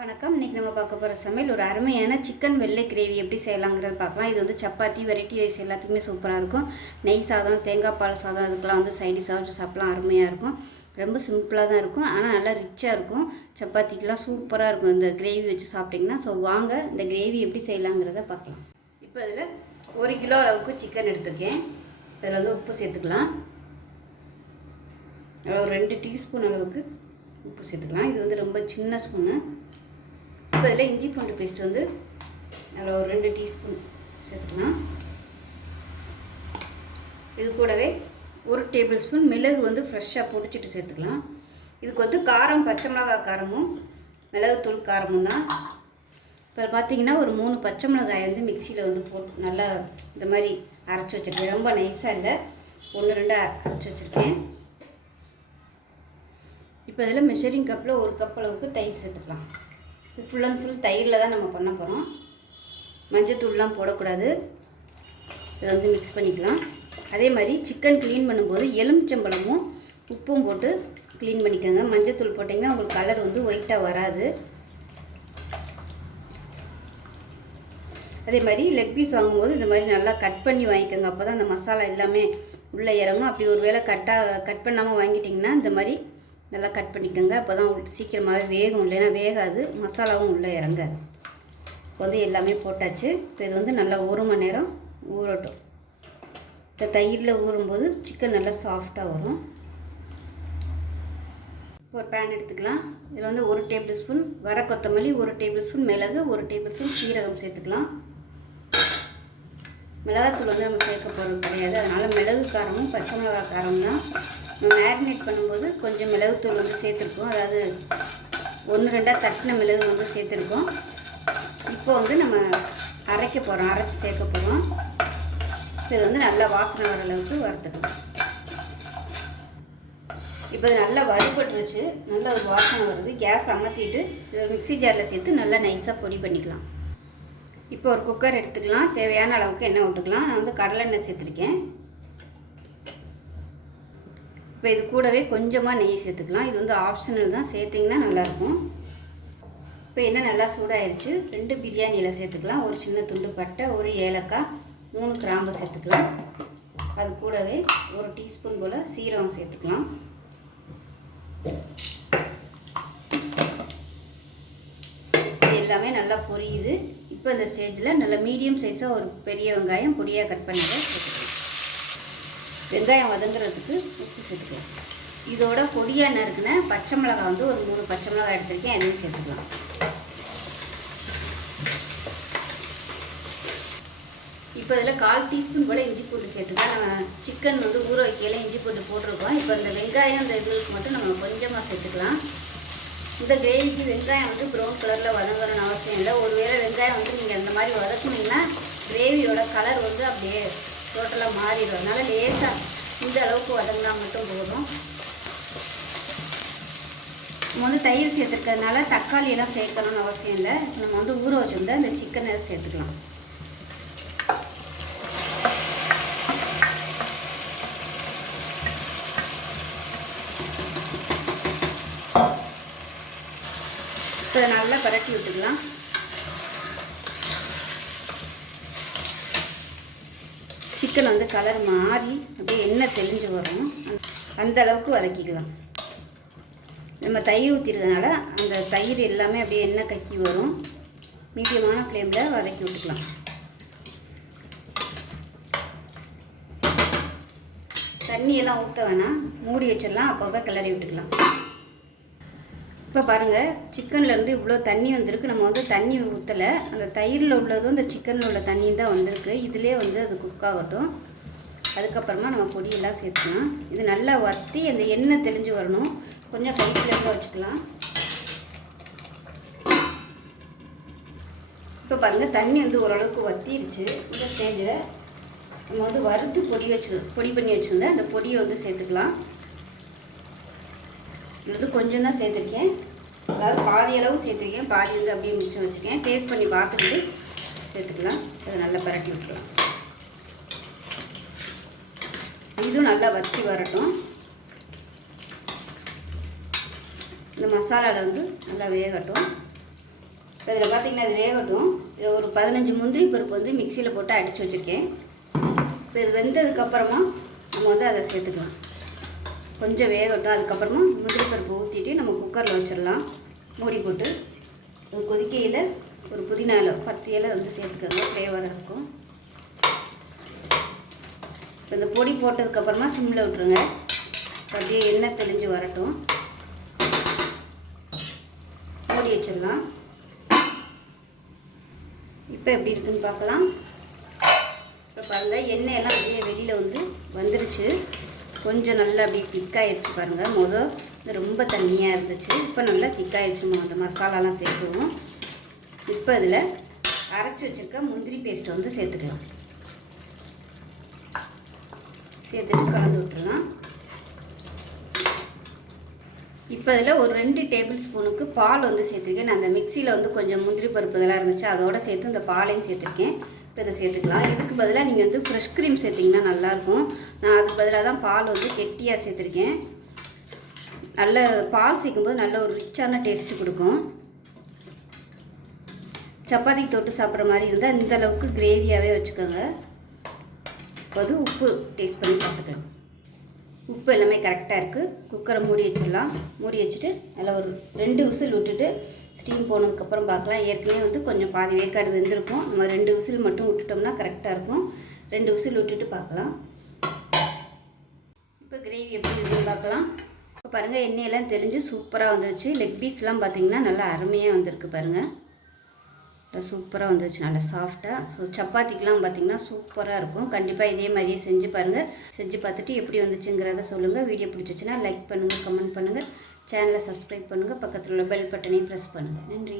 வணக்கம். இன்றைக்கி நம்ம பார்க்க போகிற சமையல் ஒரு அருமையான சிக்கன் வெள்ளை கிரேவி எப்படி செய்யலாங்கிறது பார்க்கலாம். இது வந்து சப்பாத்தி வெரைட்டி ரைஸ் எல்லாத்துக்குமே சூப்பராக இருக்கும். நெய் சாதம், தேங்காய் பால் சாதம் அதுக்கெலாம் வந்து சைடிஷாக வச்சு சாப்பிட்லாம், அருமையாக இருக்கும். ரொம்ப சிம்பிளாக தான் இருக்கும், ஆனால் நல்லா ரிச்சாக இருக்கும். சப்பாத்திக்கெலாம் சூப்பராக இருக்கும் இந்த கிரேவி வச்சு சாப்பிட்டிங்கன்னா. ஸோ வாங்க இந்த கிரேவி எப்படி செய்யலாங்கிறத பார்க்கலாம். இப்போ இதில் 1 கிலோ அளவுக்கு சிக்கன் எடுத்துருக்கேன். இதில் வந்து உப்பு சேர்த்துக்கலாம். அதில் ஒரு 2 டீஸ்பூன் அளவுக்கு உப்பு சேர்த்துக்கலாம். இது வந்து ரொம்ப சின்ன ஸ்பூனு. இப்போ இதில் இஞ்சி பூண்டு பேஸ்ட் வந்து அதில் ஒரு 2 டீஸ்பூன் சேர்த்துக்கலாம். இது கூடவே 1 டேபிள் ஸ்பூன் மிளகு வந்து ஃப்ரெஷ்ஷாக பொடிச்சிட்டு சேர்த்துக்கலாம். இதுக்கு வந்து காரம் பச்சை மிளகாய் காரமும் மிளகுத்தூள் காரமும் தான். இப்போ பார்த்திங்கன்னா ஒரு 3 பச்சை மிளகாய் வந்து மிக்சியில் வந்து போட்டு நல்லா இந்த மாதிரி அரைச்சி வச்சுருக்கேன். ரொம்ப நைஸாக இல்லை, 1-2 அரைச்சி வச்சுருக்கேன். இப்போ இதில் மெஷரிங் கப்பில் 1 கப் அளவுக்கு தயிர் சேர்த்துக்கலாம். இது ஃபுல் அண்ட் ஃபுல் தயிரில் தான் நம்ம பண்ண போகிறோம். மஞ்சத்தூள்லாம் போடக்கூடாது. இதை வந்து மிக்ஸ் பண்ணிக்கலாம். அதே மாதிரி சிக்கன் க்ளீன் பண்ணும்போது எலுமிச்சம்பழமும் உப்பும் போட்டு க்ளீன் பண்ணிக்கோங்க. மஞ்சத்தூள் போட்டிங்கன்னா உங்களுக்கு கலர் வந்து ஒயிட்டாக வராது. அதே மாதிரி லெக் பீஸ் வாங்கும்போது இந்த மாதிரி நல்லா கட் பண்ணி வாங்கிக்கோங்க. அப்போ தான் அந்த மசாலா எல்லாமே உள்ளே இறங்கும். அப்படி ஒரு வேளை கட் பண்ணாமல் வாங்கிட்டிங்கன்னா இந்த மாதிரி நல்லா கட் பண்ணிக்கோங்க. அப்போ தான் உங்களுக்கு சீக்கிரமாகவே வேகும், இல்லைன்னா வேகாது, மசாலாவும் உள்ளே இறங்காது. இப்போ வந்து எல்லாமே போட்டாச்சு. இப்போ இது வந்து நல்லா 1 மணி நேரம் ஊறட்டும். இப்போ தயிரில் ஊறும்போது சிக்கன் நல்லா சாஃப்டாக வரும். ஒரு பேன் எடுத்துக்கலாம். இதில் வந்து 1 டேபிள் ஸ்பூன் வர கொத்தமல்லி, 1 டேபிள் ஸ்பூன் மிளகு, 1 டேபிள் ஸ்பூன் சீரகம் சேர்த்துக்கலாம். மிளகாத்தூள் வந்து நம்ம சேர்க்க போகிறது கிடையாது, அதனால் மிளகு காரமும் பச்சை மிளகாய் காரம் தான். நம்ம மேரினேட் பண்ணும்போது கொஞ்சம் மிளகுத்தூள் வந்து சேர்த்துருக்கோம், அதாவது 1-2 தட்டின மிளகு வந்து சேர்த்துருக்கோம். இப்போ வந்து நம்ம அரைக்க போகிறோம், அரைச்சி சேர்க்க போகிறோம். இது வந்து நல்லா வாசனை வர அளவுக்கு வறுத்துக்கலாம். இப்போ இது நல்லா வறுபட்டுருச்சு, நல்ல ஒரு வாசனை வருது. கேஸ் அமர்த்திட்டு இதை மிக்ஸி ஜாரில் சேர்த்து நல்லா நைஸாக பொடி பண்ணிக்கலாம். இப்போ ஒரு குக்கர் எடுத்துக்கலாம். தேவையான அளவுக்கு எண்ணெய் விட்டுக்கலாம். நான் வந்து கடலெண்ணெய் சேர்த்துருக்கேன். இப்போ இது கூடவே கொஞ்சமாக நெய் சேர்த்துக்கலாம். இது வந்து ஆப்ஷனல் தான், சேர்த்திங்கன்னா நல்லாயிருக்கும். இப்போ எண்ணெய் நல்லா சூடாயிருச்சு. 2 பிரியாணி இலை சேர்த்துக்கலாம். ஒரு சின்ன துண்டு பட்டை, 1 ஏலக்காய், 3 கிராம்பு சேர்த்துக்கலாம். அது கூடவே 1 டீஸ்பூன் போல் சீரகம் சேர்த்துக்கலாம். இது எல்லாமே நல்லா பொரியுது. இப்போ இந்த ஸ்டேஜில் நல்ல மீடியம் சைஸாக ஒரு பெரிய வெங்காயம் பொடியாக கட் பண்ணிட்டு சேர்த்துக்கலாம். வெங்காயம் வதங்குறதுக்கு உப்பு சேர்த்துக்கலாம். இதோட பொடியாக நறுக்குன பச்சை மிளகாய் வந்து ஒரு 3 பச்சை மிளகாய் எடுத்துருக்கேன், அதையும் சேர்த்துக்கலாம். இப்போ இதில் 1/4 டீஸ்பூன் போல் இஞ்சி பூண்டு சேர்த்துக்கலாம். நம்ம சிக்கன் வந்து ஊற வைக்கையில் இஞ்சி பூண்டு போட்டிருக்கோம். இப்போ இந்த வெங்காயம் இந்த இதுக்கு மட்டும் நம்ம கொஞ்சமாக சேர்த்துக்கலாம். இந்த கிரேவிக்கு வெங்காயம் வந்து ப்ரௌன் கலரில் வதங்கணும்னு அவசியம் இல்லை. ஒருவேளை வெங்காயம் வந்து நீங்கள் அந்த மாதிரி வதக்குனீங்கன்னா கிரேவியோட கலர் வந்து அப்படியே டோட்டலாக மாறிடும். அதனால் லேசாக இந்த அளவுக்கு வதங்கினா மட்டும் போதும். நம்ம வந்து தயிர் சேர்த்துருக்கிறதுனால தக்காளியெல்லாம் சேர்க்கணும்னு அவசியம் இல்லை. நம்ம வந்து ஊற வச்சுருந்தா இந்த சிக்கனை சேர்த்துக்கலாம். இப்போ நல்லா பரட்டி விட்டுக்கலாம். சிக்கன் வந்து கலர் மாறி அப்படியே எண்ணெய் தெளிஞ்சு வரும், அந்த அளவுக்கு வதக்கிக்கலாம். நம்ம தயிர் ஊற்றிறதுனால அந்த தயிர் எல்லாமே அப்படியே எண்ணெய் கக்கி வரும். மீடியமான ஃப்ளேமில் வதக்கி விட்டுக்கலாம். தண்ணியெல்லாம் ஊற்ற வேணாம், மூடி வச்சிடலாம். அப்பப்போ கிளறி விட்டுக்கலாம். இப்போ பாருங்கள், சிக்கன்லேருந்து இவ்வளோ தண்ணி வந்திருக்கு. நம்ம வந்து தண்ணி ஊற்றலை, அந்த தயிரில் உள்ளதும் இந்த சிக்கனில் உள்ள தண்ணி தான் வந்திருக்கு. இதிலே வந்து அது குக் ஆகட்டும். அதுக்கப்புறமா நம்ம பொடியெல்லாம் சேர்த்துக்கலாம். இது நல்லா வற்றி அந்த எண்ணெய் தெளிஞ்சு வரணும். கொஞ்சம் ஹை ஃப்ளேமில் வச்சுக்கலாம். இப்போ பாருங்கள், தண்ணி வந்து ஓரளவுக்கு வற்றிடுச்சு. இந்த ஸ்டேஜில் நம்ம வந்து வறுத்து பொடி பண்ணி வச்சுருந்தேன் அந்த பொடியை வந்து சேர்த்துக்கலாம். இது வந்து கொஞ்சம் தான் சேர்த்துருக்கேன், அதாவது பாதி அளவு சேர்த்துருக்கேன். பாதி வந்து அப்படியே மிச்சம் வச்சுருக்கேன். டேஸ்ட் பண்ணி பார்த்துட்டு சேர்த்துக்கலாம். அதை நல்லா பரட்டி விட்டுக்கலாம். இதுவும் நல்லா வற்றி வரட்டும். இந்த மசாலாவில் வந்து நல்லா வேகட்டும். இப்போ இதில் பார்த்திங்கன்னா இது வேகட்டும். இதில் ஒரு 15 முந்திரி பருப்பு வந்து மிக்சியில் போட்டு அடித்து வச்சுருக்கேன். இப்போ இது வெந்ததுக்கப்புறமா நம்ம வந்து அதை சேர்த்துக்கலாம். கொஞ்சம் வேகட்டும். அதுக்கப்புறமா முந்திரி பருப்பு ஊற்றிட்டு நம்ம குக்கரில் வச்சிடலாம். மூடி போட்டு ஒரு கொதிக்கையில் ஒரு புதினா இலை 10 இலை வந்து சேர்த்துக்கோங்க, ஃப்ளேவராக இருக்கும். இப்போ இந்த பொடி போட்டதுக்கப்புறமா சிம்மில் விட்டுருங்க. அப்படியே எண்ணெய் தெளிஞ்சு வரட்டும். மூடி வச்சிடலாம். இப்போ எப்படி இருக்குன்னு பார்க்கலாம். இப்போ பாருங்கள், எண்ணெயெல்லாம் அப்படியே வெளியில் வந்து வந்துருச்சு. கொஞ்சம் நல்லா அப்படியே திக்காகிடுச்சு பாருங்கள். ரொம்ப தண்ணியாக இருந்துச்சு. இப்போ நல்லா திக்காகிடுச்சு. அந்த மசாலாலாம் சேர்த்துவோம். இப்போ இதில் அரைச்சி வச்சுருக்க முந்திரி பேஸ்ட்டை வந்து சேர்த்துக்கலாம். சேர்த்துட்டு கலந்து விட்டுடலாம். இப்போ இதில் ஒரு 2 டேபிள் ஸ்பூனுக்கு பால் வந்து சேர்த்துருக்கேன். நான் அந்த மிக்சியில் வந்து கொஞ்சம் முந்திரி பருப்பு இதெல்லாம் இருந்துச்சு, அதோடு சேர்த்து இந்த பாலையும் சேர்த்துருக்கேன். இப்போ இதை சேர்த்துக்கலாம். இதுக்கு பதிலாக நீங்கள் வந்து ஃப்ரெஷ் க்ரீம் சேர்த்திங்கன்னா நல்லாயிருக்கும். நான் அதுக்கு பதிலாக தான் பால் வந்து கெட்டியாக சேர்த்துருக்கேன். நல்ல பால் சேர்க்கும்போது நல்ல ஒரு ரிச்சான டேஸ்ட்டு கொடுக்கும். சப்பாத்திக்கு தொட்டு சாப்பிட்ற மாதிரி இருந்தால் இந்த அளவுக்கு கிரேவியாகவே வச்சுக்கோங்க. இப்போ உப்பு டேஸ்ட் பண்ணி பார்த்துக்கலாம். உப்பு எல்லாமே கரெக்டாக இருக்குது. குக்கரை மூடி வச்சிடலாம். மூடி வச்சுட்டு நல்லா ஒரு 2 விசில் விட்டுட்டு ஸ்டீம் போனதுக்கப்புறம் பார்க்கலாம். ஏற்கனவே வந்து கொஞ்சம் பாதி வேக்காடு வெந்திருக்கும். நம்ம 2 விசில் மட்டும் விட்டுட்டோம்னா கரெக்டாக இருக்கும். 2 விசில் விட்டுட்டு பார்க்கலாம். இப்போ கிரேவி எப்படி இருக்குன்னு பார்க்கலாம். இப்போ பாருங்கள், எண்ணெயெல்லாம் தெளிஞ்சு சூப்பராக வந்துருச்சு. லெக் பீஸ்லாம் பார்த்திங்கன்னா நல்லா அருமையாக வந்திருக்கு பாருங்கள். சூப்பராக வந்துருச்சு, நல்லா சாஃப்டாக. ஸோ சப்பாத்திக்கெலாம் பார்த்திங்கன்னா சூப்பராக இருக்கும். கண்டிப்பாக இதே மாதிரியே செஞ்சு பாருங்கள். செஞ்சு பார்த்துட்டு எப்படி வந்துச்சுங்கிறத சொல்லுங்கள். வீடியோ பிடிச்சிச்சின்னா லைக் பண்ணுங்கள், கமெண்ட் பண்ணுங்கள், சேனலை சப்ஸ்கிரைப் பண்ணுங்கள், பக்கத்தில் உள்ள பெல் பட்டனையும் ப்ரெஸ் பண்ணுங்கள். நன்றி.